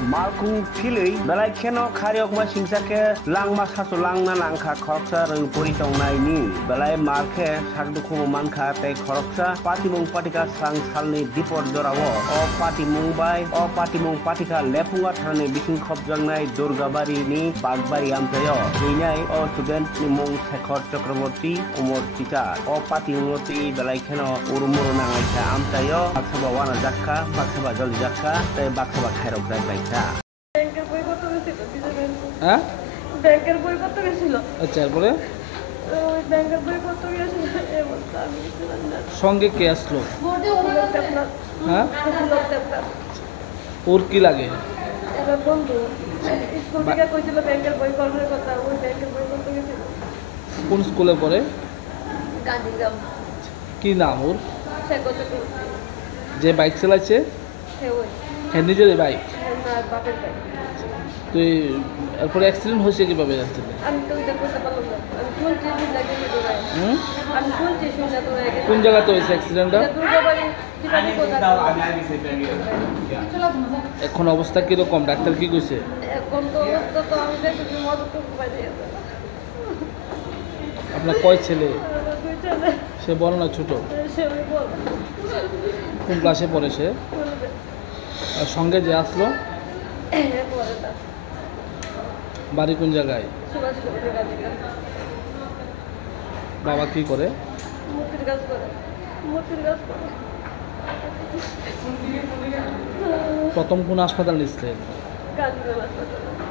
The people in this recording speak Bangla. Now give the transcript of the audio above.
Malkung pilih belai keno karyok ma singsake lang ma sasu lang na nangka khoroksa reng pori tongnai ni belai marke sakduku manka te khoroksa patimung patika sang salni dipor jorawo o patimung bai o patimung patika lepunga thani bising khopjangnai durgabari ni bagbari amtayo inai o student ni mung Shekhar Chakraborty umur tika o patimungoti belai keno urumuru nangaika amtayo baksaba wana jakka baksaba jol jakka te baksaba khairok dai ব্যাংকের বই কত গেছিল হ্যাঁ ব্যাংকের বই কত গেছিল আচ্ছা এরপরে ওই ব্যাংকের বই কত গেছিল এই বলতে আমি কিছু জানি না সঙ্গে কে আসলো হ্যাঁ আপনার ওর কি লাগে এবার বন্ধু স্কুল থেকে কইছিল ব্যাংকের বই করার কথা ওই ব্যাংকের বই কত গেছিল কোন স্কুলে পড়ে গান্ধীগ্রাম কি নাম ওর শেখর যে বাইক চালাচ্ছে ওই হ্যাঁ নিজের বাইক না বাপের ভাই তো এরপরে অ্যাক্সিডেন্ট হয়েছে কিভাবে জানতে আমি তো ওইটা করতে পারলাম না আমি শুনছি শুনতে গেছি দৌড়ায় আমি শুনছি শুনতে দৌড়ায় গেছি কোন জায়গাতে হয়েছে অ্যাক্সিডেন্টটা দুর্গাবাড়ি কিভাবে কোথায় এখন অবস্থা কিরকম ডাক্তার কি কইছে এখন তো অবস্থা তো আমি দেখছি মজুরটুকু পাই দিয়ে আপনার কয় ছেলে দুই ছেলে সে বড় না ছোট সে বল কোন ক্লাসে পড়ে সে বলবে আর সঙ্গে যে আসলো পরে না বাড়ি কোন জায়গায় সুভাষ করে গাজীগ্রাম বাবা কি করে মূর্তির কাজ করে মূর্তির কাজ করে প্রথম কোন হাসপাতাল নিচ্ছিলেন গাজীগ্রাম হাসপাতালে